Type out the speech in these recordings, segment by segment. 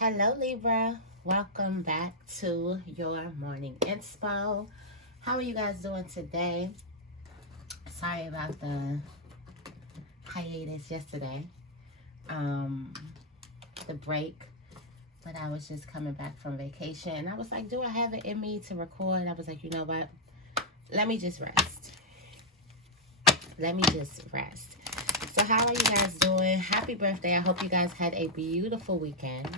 Hello Libra, welcome back to your morning inspo. How are you guys doing today? Sorry about the hiatus yesterday, um, the break, but I was just coming back from vacation and I was like, do I have it in me to record? I was like, you know what? Let me just rest. So how are you guys doing? Happy birthday. I hope you guys had a beautiful weekend.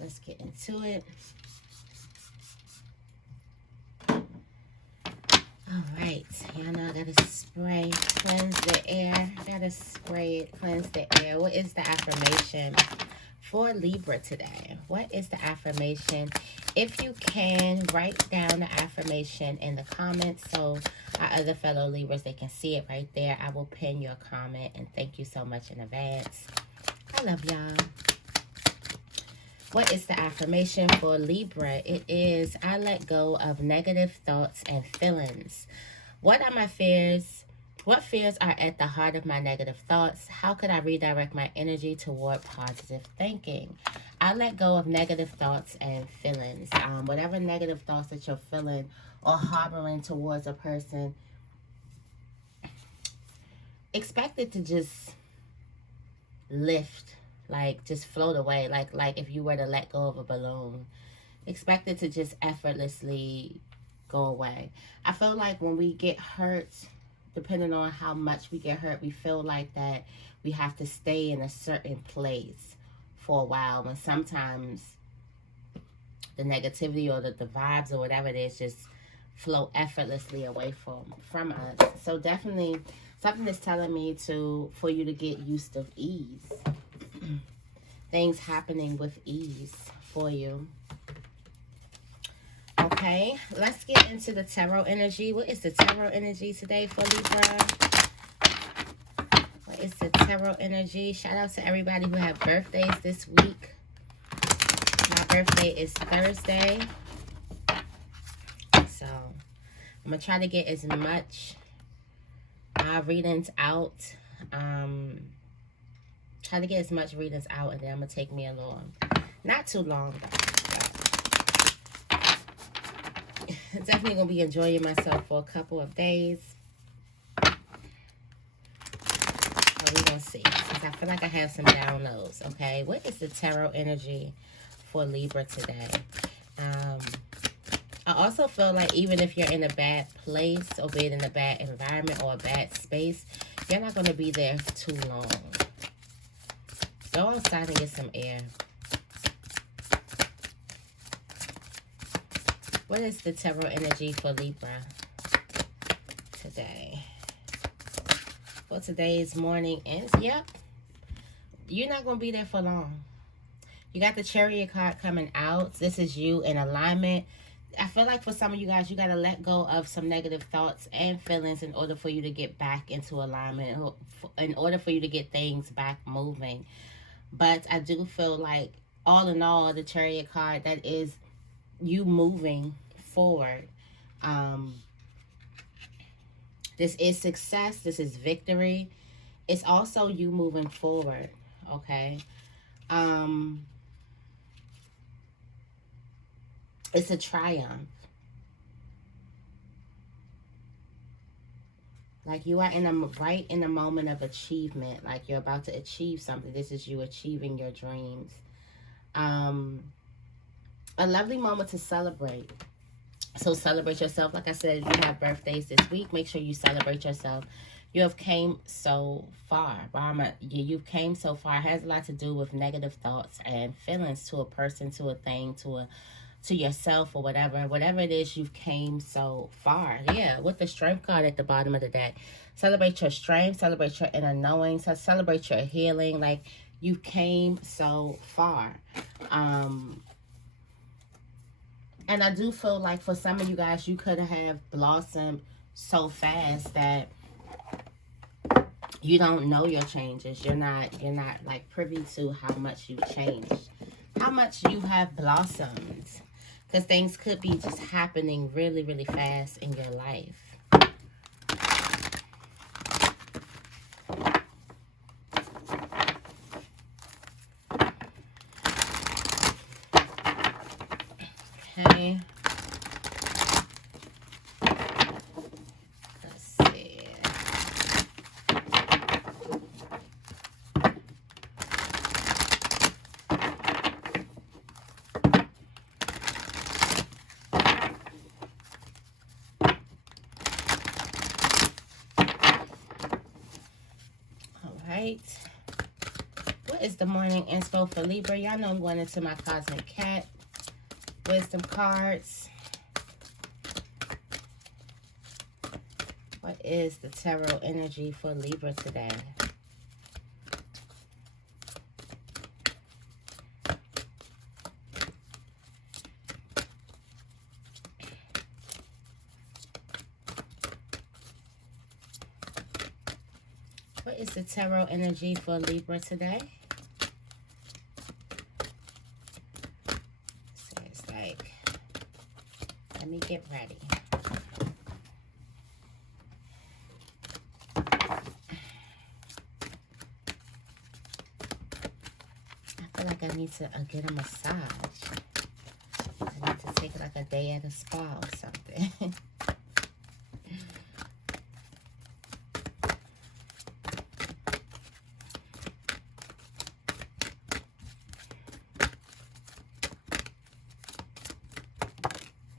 Let's get into it. All right, y'all know I gotta spray, cleanse the air. Gotta spray it, cleanse the air. What is the affirmation for Libra today? What is the affirmation? If you can, write down the affirmation in the comments so our other fellow Libras, they can see it right there. I will pin your comment and thank you so much in advance. I love y'all. What is the affirmation for Libra? It is, I let go of negative thoughts and feelings. What are my fears? What fears are at the heart of my negative thoughts? How could I redirect my energy toward positive thinking? I let go of negative thoughts and feelings. Whatever negative thoughts that you're feeling or harboring towards a person, expect it to just lift. Like, just float away. Like if you were to let go of a balloon. Expect it to just effortlessly go away. I feel like when we get hurt, depending on how much we get hurt, we feel like that we have to stay in a certain place for a while. When sometimes the negativity or the vibes or whatever it is just flow effortlessly away from us. So definitely something is telling me for you to get used to ease. Things happening with ease for you. Okay, let's get into the tarot energy. What is the tarot energy today for Libra? What is the tarot energy? Shout out to everybody who have birthdays this week. My birthday is Thursday. So I'm going to try to get as much readings out. Try to get as much readings out, and then I'm going to take me a little, not too long, but definitely going to be enjoying myself for a couple of days. So we're going to see, since I feel like I have some downloads, okay? What is the tarot energy for Libra today? I also feel like even if you're in a bad place or being in a bad environment or a bad space, you're not going to be there too long. Go outside and get some air. What is the tarot energy for Libra today? For today's morning ends. Yep. You're not going to be there for long. You got the Chariot card coming out. This is you in alignment. I feel like for some of you guys, you got to let go of some negative thoughts and feelings in order for you to get back into alignment, in order for you to get things back moving. But I do feel like, all in all, the Chariot card, that is you moving forward. This is success. This is victory. It's also you moving forward, okay? It's a triumph. Like you are right in a moment of achievement. Like you're about to achieve something. This is you achieving your dreams. A lovely moment to celebrate. So celebrate yourself. Like I said, if you have birthdays this week, make sure you celebrate yourself. You have came so far. You've came so far. It has a lot to do with negative thoughts and feelings to a person, to a thing, to yourself or whatever it is. You've came so far. Yeah, with the strength card at the bottom of the deck. Celebrate your strength, celebrate your inner knowing, so celebrate your healing. Like you came so far. And I do feel like for some of you guys, you could have blossomed so fast that you don't know your changes. You're not like privy to how much you've changed, how much you have blossomed. Because things could be just happening really, really fast in your life. Okay. Let's see. All right. What is the morning inspo for Libra? Y'all know I'm going into my Cosmic Cat Wisdom cards. What is the tarot energy for Libra today? What is the tarot energy for Libra today? So it's like, let me get ready. I feel like I need to get a massage. I need to take like a day at a spa or something.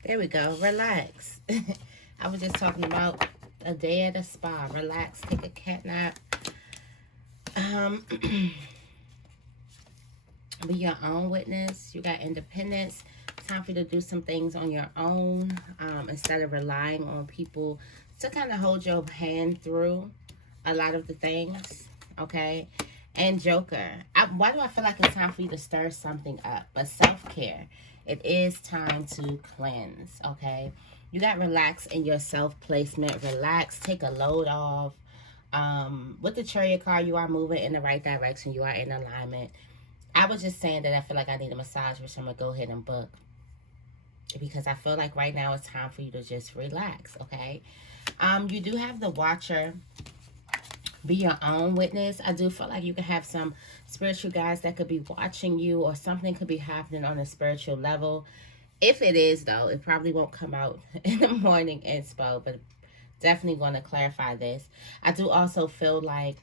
There we go. Relax. I was just talking about a day at a spa. Relax. Take a cat nap. Be your own witness. You got independence. Time for you to do some things on your own instead of relying on people to kind of hold your hand through a lot of the things. Okay. And Joker. Why do I feel like it's time for you to stir something up? But self-care. It is time to cleanse, okay? You got relax in your self-placement. Relax. Take a load off. With the Chariot card, you are moving in the right direction. You are in alignment. I was just saying that I feel like I need a massage, which I'm going to go ahead and book. Because I feel like right now it's time for you to just relax, okay? You do have the Watcher. Be your own witness. I do feel like you can have some spiritual guides that could be watching you, or something could be happening on a spiritual level. If it is, though, it probably won't come out in the morning inspo, but definitely going to clarify this. I do also feel like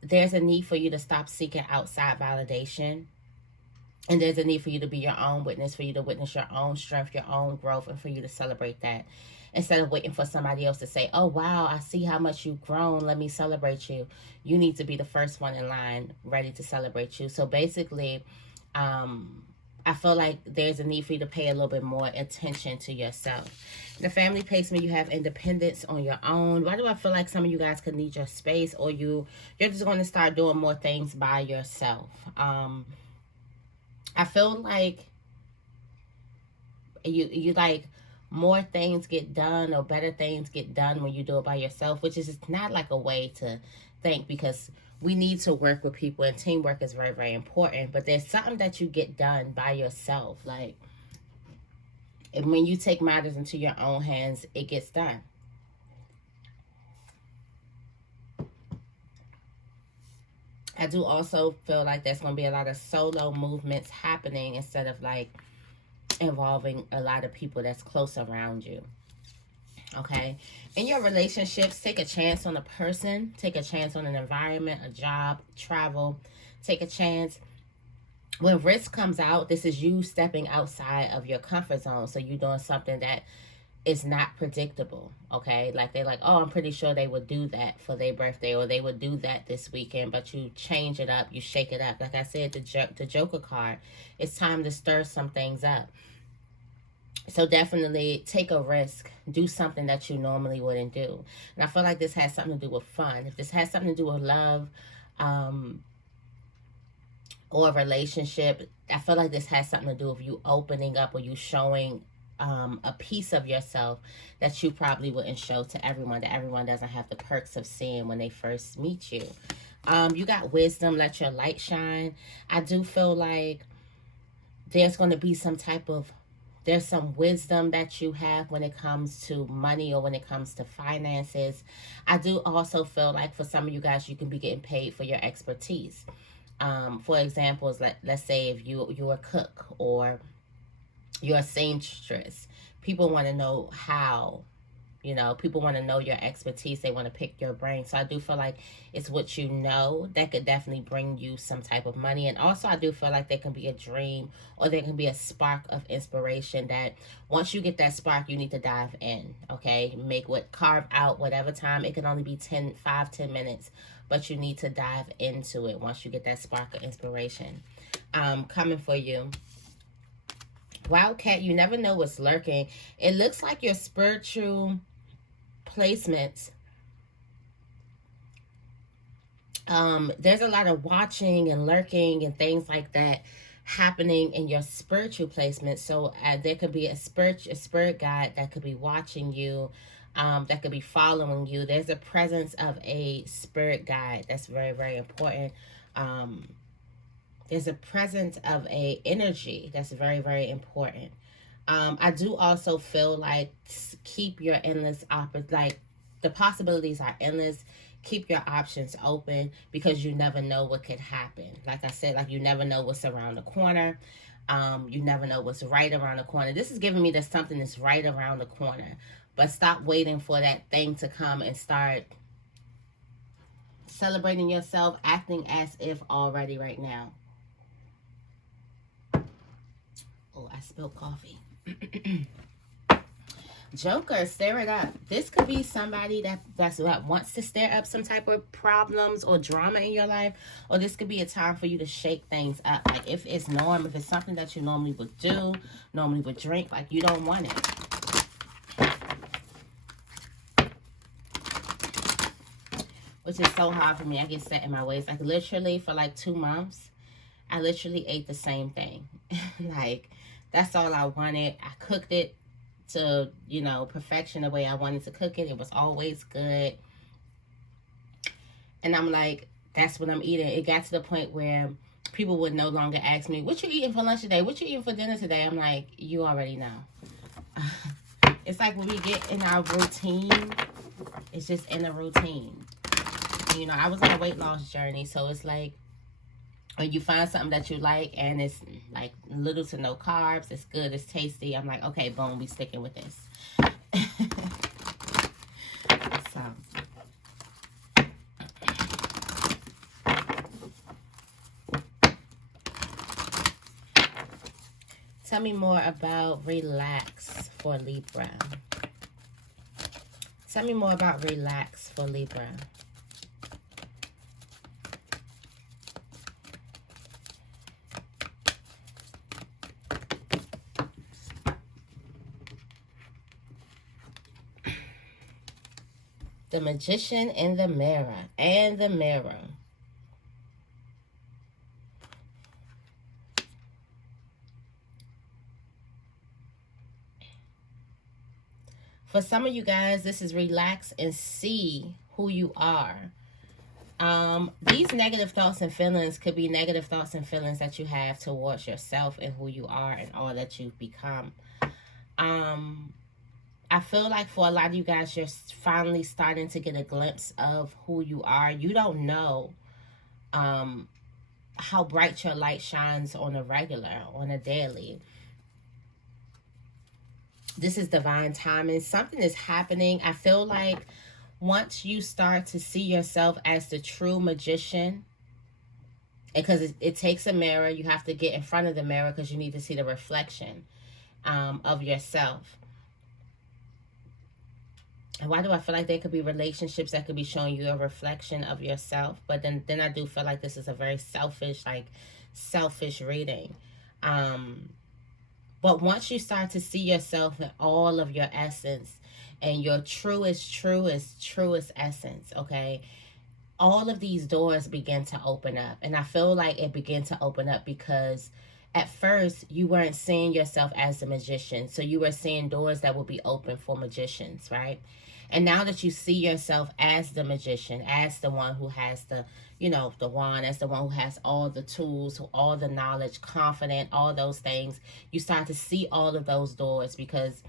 there's a need for you to stop seeking outside validation. And there's a need for you to be your own witness, for you to witness your own strength, your own growth, and for you to celebrate that. Instead of waiting for somebody else to say, oh, wow, I see how much you've grown. Let me celebrate you. You need to be the first one in line ready to celebrate you. So basically, I feel like there's a need for you to pay a little bit more attention to yourself. The family placement, you have independence on your own. Why do I feel like some of you guys could need your space, or you're just going to start doing more things by yourself? I feel like you like more things get done, or better things get done when you do it by yourself, which is not like a way to think, because we need to work with people and teamwork is very, very important. But there's something that you get done by yourself. Like, and when you take matters into your own hands, it gets done. I do also feel like there's going to be a lot of solo movements happening instead of like involving a lot of people that's close around you. Okay, in your relationships, take a chance on a person, take a chance on an environment, a job, travel. Take a chance. When risk comes out, this is you stepping outside of your comfort zone. So you're doing something that is not predictable. Okay, like they're like, oh, I'm pretty sure they would do that for their birthday, or they would do that this weekend, but you change it up, you shake it up. Like I said, the Joker card, it's time to stir some things up. So definitely take a risk. Do something that you normally wouldn't do. And I feel like this has something to do with fun. If this has something to do with love or a relationship, I feel like this has something to do with you opening up, or you showing a piece of yourself that you probably wouldn't show to everyone, that everyone doesn't have the perks of seeing when they first meet you. You got wisdom. Let your light shine. I do feel like there's going to be some type of there's some wisdom that you have when it comes to money, or when it comes to finances. I do also feel like for some of you guys, you can be getting paid for your expertise. For examples, let's say if you're a cook or you're a seamstress, people want to know how. You know, people want to know your expertise. They want to pick your brain. So I do feel like it's what you know that could definitely bring you some type of money. And also I do feel like there can be a dream or there can be a spark of inspiration that once you get that spark, you need to dive in. Okay. Carve out whatever time. It can only be 10 minutes, but you need to dive into it once you get that spark of inspiration. Coming for you. Wildcat, you never know what's lurking. It looks like your spiritual placements, there's a lot of watching and lurking and things like that happening in your spiritual placement. So there could be a spirit guide that could be watching you, that could be following you. There's a presence of a spirit guide that's very, very important. There's a presence of a energy that's very, very important. I do also feel like keep your endless like the possibilities are endless. Keep your options open because you never know what could happen. Like I said, like you never know what's around the corner. You never know what's right around the corner. This is giving me that something is right around the corner. But stop waiting for that thing to come and start celebrating yourself, acting as if already right now. Oh, I spilled coffee. Joker, stir it up. This could be somebody that wants to stir up some type of problems or drama in your life, or this could be a time for you to shake things up. Like if it's something that you normally would do, normally would drink, like you don't want it. Which is so hard for me. I get set in my ways. Like literally for like 2 months, I literally ate the same thing. Like that's all I wanted. I cooked it to, you know, perfection the way I wanted to cook it. It was always good. And I'm like, that's what I'm eating. It got to the point where people would no longer ask me, what you eating for lunch today? What you eating for dinner today? I'm like, you already know. It's like when we get in our routine, it's just in a routine. And, you know, I was on a weight loss journey, so it's like, when you find something that you like and it's like little to no carbs, it's good, it's tasty, I'm like, okay, boom, we sticking with this. So. Tell me more about relax for Libra. Tell me more about relax for Libra. The Magician in the Mirror. And the Mirror. For some of you guys, this is relax and see who you are. These negative thoughts and feelings could be negative thoughts and feelings that you have towards yourself and who you are and all that you've become. I feel like for a lot of you guys, you're finally starting to get a glimpse of who you are. You don't know how bright your light shines on a regular, on a daily. This is divine timing. Something is happening. I feel like once you start to see yourself as the true magician, because it takes a mirror, you have to get in front of the mirror because you need to see the reflection of yourself. And why do I feel like there could be relationships that could be showing you a reflection of yourself? But then I do feel like this is a very selfish reading. But once you start to see yourself in all of your essence and your truest essence, okay, all of these doors begin to open up. And I feel like it began to open up because at first you weren't seeing yourself as the magician. So you were seeing doors that would be open for magicians, right? And now that you see yourself as the magician, as the one who has the, you know, the wand, as the one who has all the tools, all the knowledge, confident, all those things, you start to see all of those doors because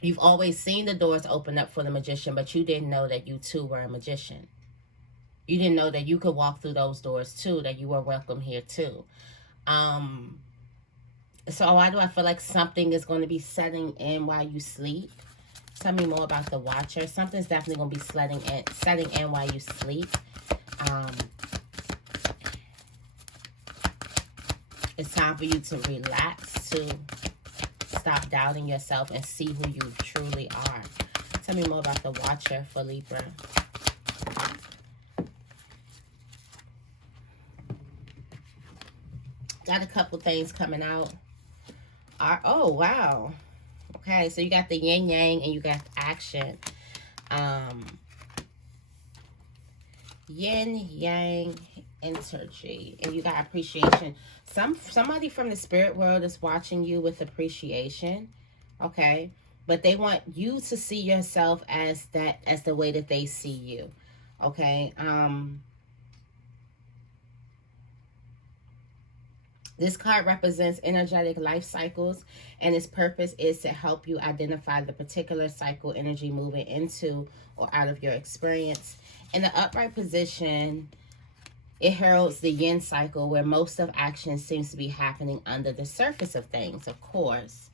you've always seen the doors open up for the magician, but you didn't know that you too were a magician. You didn't know that you could walk through those doors too, that you were welcome here too. So why do I feel like something is going to be setting in while you sleep? Tell me more about the Watcher. Something's definitely going to be setting in while you sleep. It's time for you to relax, to stop doubting yourself and see who you truly are. Tell me more about the Watcher for Libra. Got a couple things coming out. Oh, wow. Okay, so you got the yin yang and you got action. Yin yang energy, and you got appreciation. Somebody from the spirit world is watching you with appreciation, okay? But they want you to see yourself as the way that they see you, okay? This card represents energetic life cycles, and its purpose is to help you identify the particular cycle energy moving into or out of your experience. In the upright position, it heralds the yin cycle, where most of action seems to be happening under the surface of things, of course.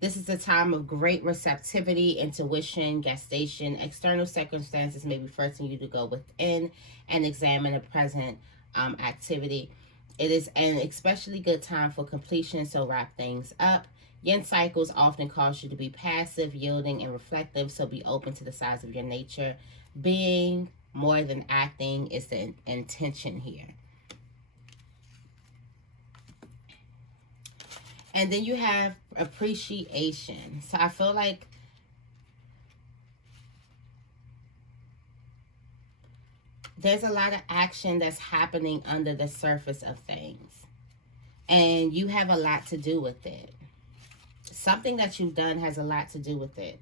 This is a time of great receptivity, intuition, gestation. External circumstances may be forcing you to go within and examine the present activity. It is an especially good time for completion, so wrap things up. Yin cycles often cause you to be passive, yielding, and reflective, so be open to the sides of your nature. Being more than acting is the intention here. And then you have appreciation. So I feel like there's a lot of action that's happening under the surface of things, and you have a lot to do with it. Something that you've done has a lot to do with it.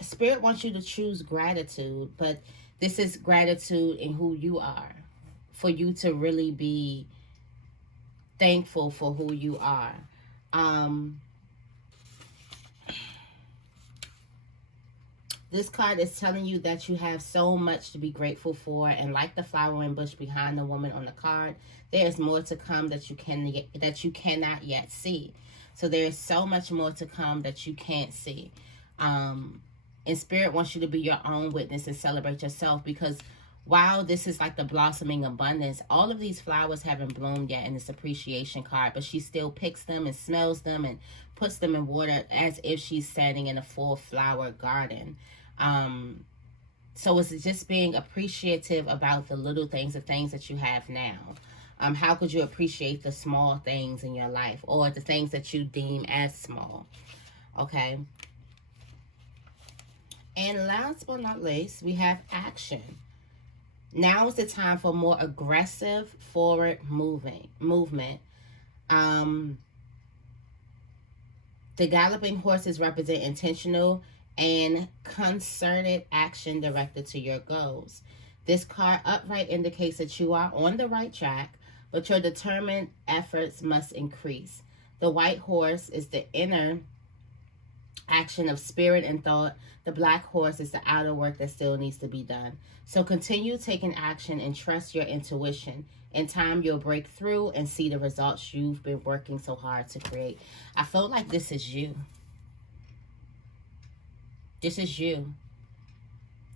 Spirit wants you to choose gratitude, but this is gratitude in who you are, for you to really be thankful for who you are. This card is telling you that you have so much to be grateful for, and like the flowering bush behind the woman on the card, there is more to come that you cannot yet see. So there is so much more to come that you can't see. And Spirit wants you to be your own witness and celebrate yourself, because while this is like the blossoming abundance, all of these flowers haven't bloomed yet in this appreciation card, but she still picks them and smells them and puts them in water as if she's standing in a full flower garden. So it's just being appreciative about the little things, the things that you have now. How could you appreciate the small things in your life, or the things that you deem as small? Okay. And last but not least, we have action. Now is the time for more aggressive forward movement. The galloping horses represent intentional and concerted action directed to your goals. This card upright indicates that you are on the right track, but your determined efforts must increase. The white horse is the inner action of spirit and thought. The black horse is the outer work that still needs to be done. So continue taking action and trust your intuition. In time, you'll break through and see the results you've been working so hard to create. I feel like this is you. This is you.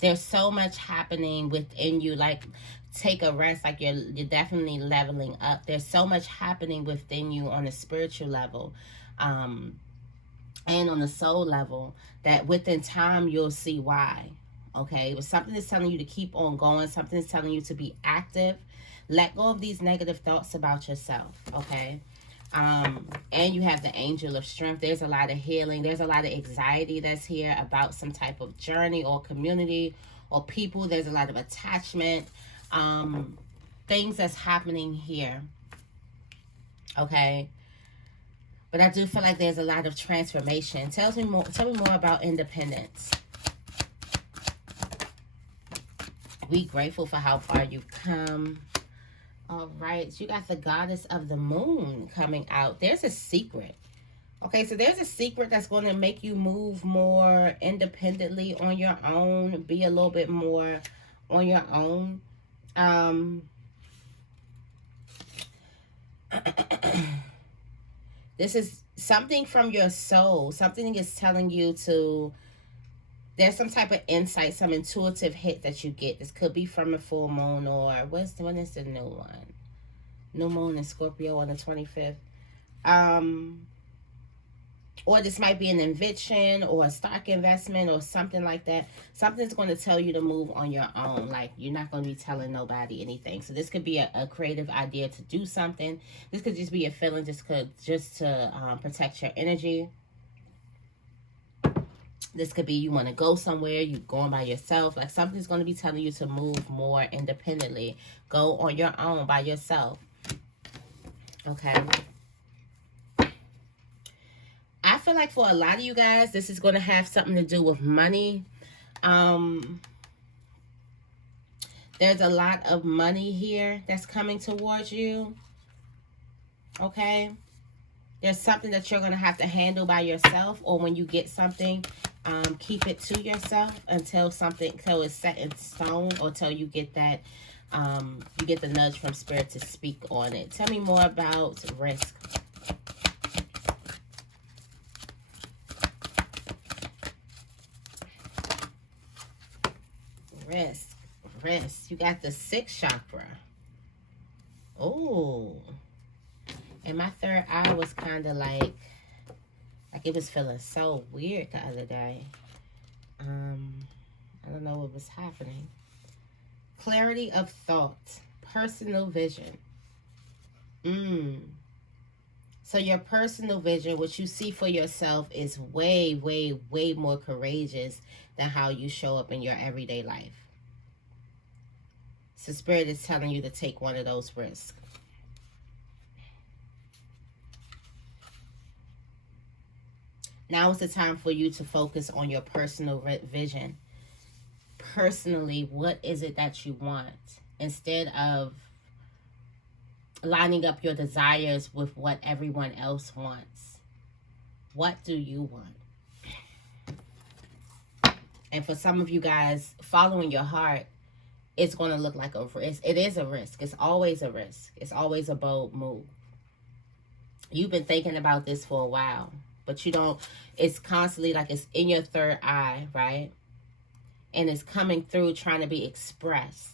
There's so much happening within you. Like, take a rest. Like, you're definitely leveling up. There's so much happening within you on a spiritual level, and on the soul level, that within time you'll see why. Okay, but something is telling you to keep on going. Something is telling you to be active. Let go of these negative thoughts about yourself. Okay. And you have the angel of strength. There's a lot of healing. There's a lot of anxiety that's here about some type of journey or community or people. There's a lot of attachment, things that's happening here. Okay. But I do feel like there's a lot of transformation. Tell me more about independence. Be grateful for how far you've come. All right, you got the goddess of the moon coming out. There's a secret. Okay, so there's a secret that's going to make you move more independently on your own, be a little bit more on your own. This is something from your soul. Something is telling you to, there's some type of insight, some intuitive hit that you get. This could be from a full moon, or when is the new one? New moon in Scorpio on the 25th. Or this might be an invention or a stock investment or something like that. Something's going to tell you to move on your own. Like, you're not going to be telling nobody anything. So this could be a creative idea to do something. This could just be a feeling just to protect your energy. This could be you want to go somewhere, you're going by yourself. Like, something's going to be telling you to move more independently. Go on your own by yourself. Okay. I feel like for a lot of you guys, this is going to have something to do with money. There's a lot of money here that's coming towards you. Okay. There's something that you're going to have to handle by yourself, or when you get something, keep it to yourself until it's set in stone, or till you get that, you get the nudge from spirit to speak on it. Tell me more about risk. Risk. You got the 6th chakra. Oh. And my third eye was kind of like it was feeling so weird the other day. I don't know what was happening. Clarity of thought. Personal vision. So your personal vision, what you see for yourself, is way, way, way more courageous than how you show up in your everyday life. So Spirit is telling you to take one of those risks. Now is the time for you to focus on your personal vision. Personally, what is it that you want? Instead of lining up your desires with what everyone else wants. What do you want? And for some of you guys, following your heart, it's going to look like a risk. It is a risk. It's always a risk. It's always a bold move. You've been thinking about this for a while, but you don't, it's constantly like it's in your third eye, right? And it's coming through trying to be expressed.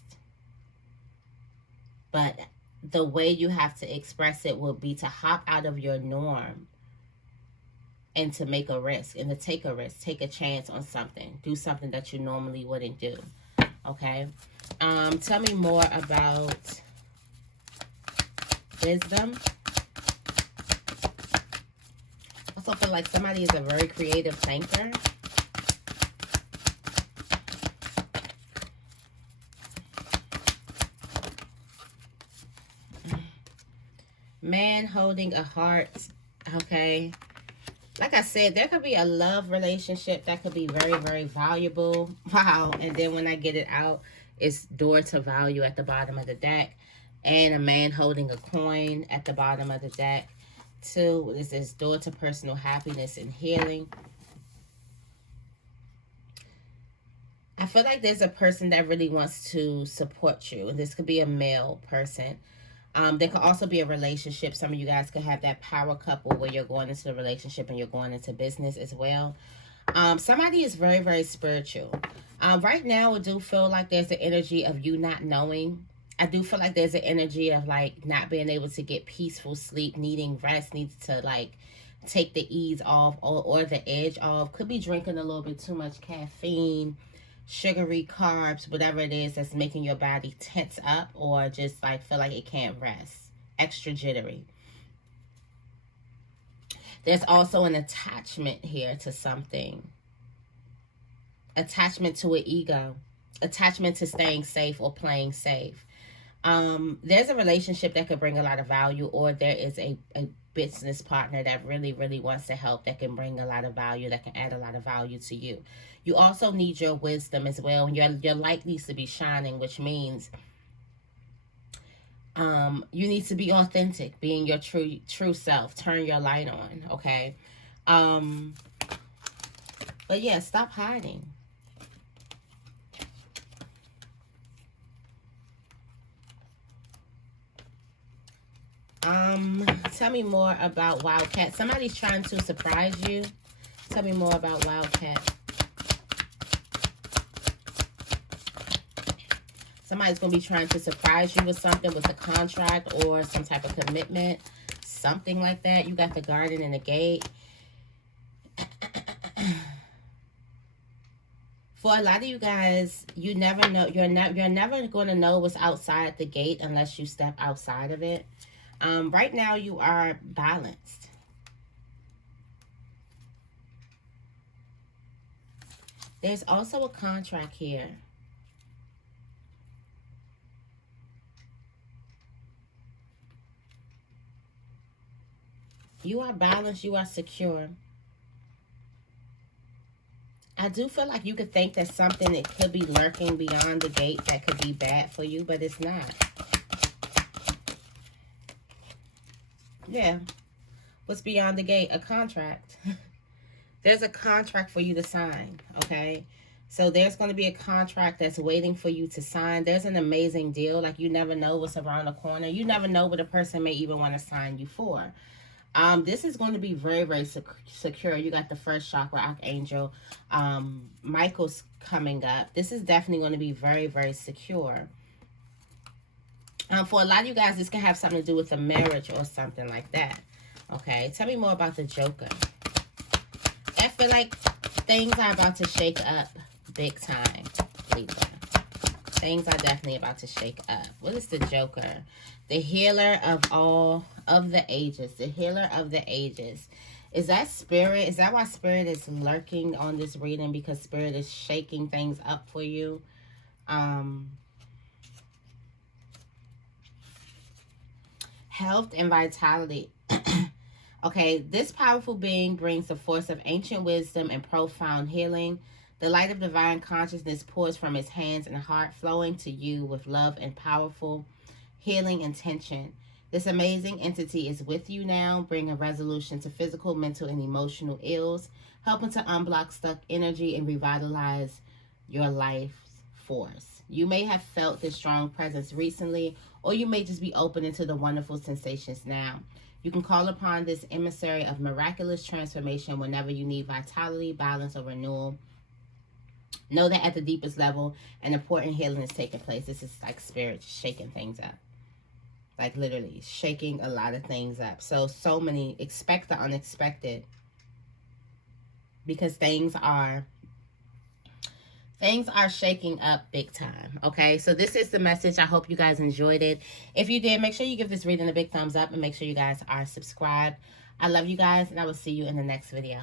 But the way you have to express it will be to hop out of your norm and to make a risk, and to take a risk, take a chance on something, do something that you normally wouldn't do. Okay. Tell me more about wisdom. I also feel like somebody is a very creative thinker. Man holding a heart. Okay. Like I said, there could be a love relationship that could be very, very valuable. Wow. And then when I get it out, it's door to value at the bottom of the deck. And a man holding a coin at the bottom of the deck. 2 is this door to personal happiness and healing. I feel like there's a person that really wants to support you. And this could be a male person. There could also be a relationship. Some of you guys could have that power couple where you're going into the relationship and you're going into business as well. Somebody is very, very spiritual. Right now, I do feel like there's the energy of you not knowing. I do feel like there's an energy of like not being able to get peaceful sleep, needing rest, needs to like take the ease off or the edge off. Could be drinking a little bit too much caffeine, sugary carbs, whatever it is that's making your body tense up or just like feel like it can't rest. Extra jittery. There's also an attachment here to something. Attachment to an ego. Attachment to staying safe or playing safe. There's a relationship that could bring a lot of value, or there is a business partner that really, really wants to help, that can bring a lot of value, that can add a lot of value to you. You also need your wisdom as well. Your light needs to be shining, which means you need to be authentic, being your true self. Turn your light on, okay? But yeah, stop hiding. Tell me more about Wildcat. Somebody's trying to surprise you. Tell me more about Wildcat. Somebody's going to be trying to surprise you with something, with a contract or some type of commitment. Something like that. You got the garden and the gate. For a lot of you guys, you never know. You're never going to know what's outside the gate unless you step outside of it. Right now, you are balanced. There's also a contract here. You are balanced. You are secure. I do feel like you could think that something that could be lurking beyond the gate that could be bad for you, but it's not. Yeah. What's beyond the gate? A contract. There's a contract for you to sign, okay? So there's going to be a contract that's waiting for you to sign. There's an amazing deal. Like, you never know what's around the corner. You never know what a person may even want to sign you for. This is going to be very, very secure. You got the first chakra archangel. Michael's coming up. This is definitely going to be very, very secure. For a lot of you guys, this can have something to do with a marriage or something like that. Okay, tell me more about the Joker. I feel like things are about to shake up big time, Libra. Things are definitely about to shake up. What is the Joker? The healer of all of the ages. The healer of the ages. Is that Spirit? Is that why Spirit is lurking on this reading? Because Spirit is shaking things up for you. Health and vitality. Okay, this powerful being brings the force of ancient wisdom and profound healing. The light of divine consciousness pours from his hands and heart, flowing to you with love and powerful healing intention. This amazing entity is with you now, bringing resolution to physical, mental, and emotional ills, helping to unblock stuck energy and revitalize your life's force. You may have felt this strong presence recently, or you may just be open into the wonderful sensations now. You can call upon this emissary of miraculous transformation whenever you need vitality, balance, or renewal. Know that at the deepest level, an important healing is taking place. This is like Spirit shaking things up. Like literally shaking a lot of things up. So many, expect the unexpected. Because things are shaking up big time, okay? So this is the message. I hope you guys enjoyed it. If you did, make sure you give this reading a big thumbs up and make sure you guys are subscribed. I love you guys, and I will see you in the next video.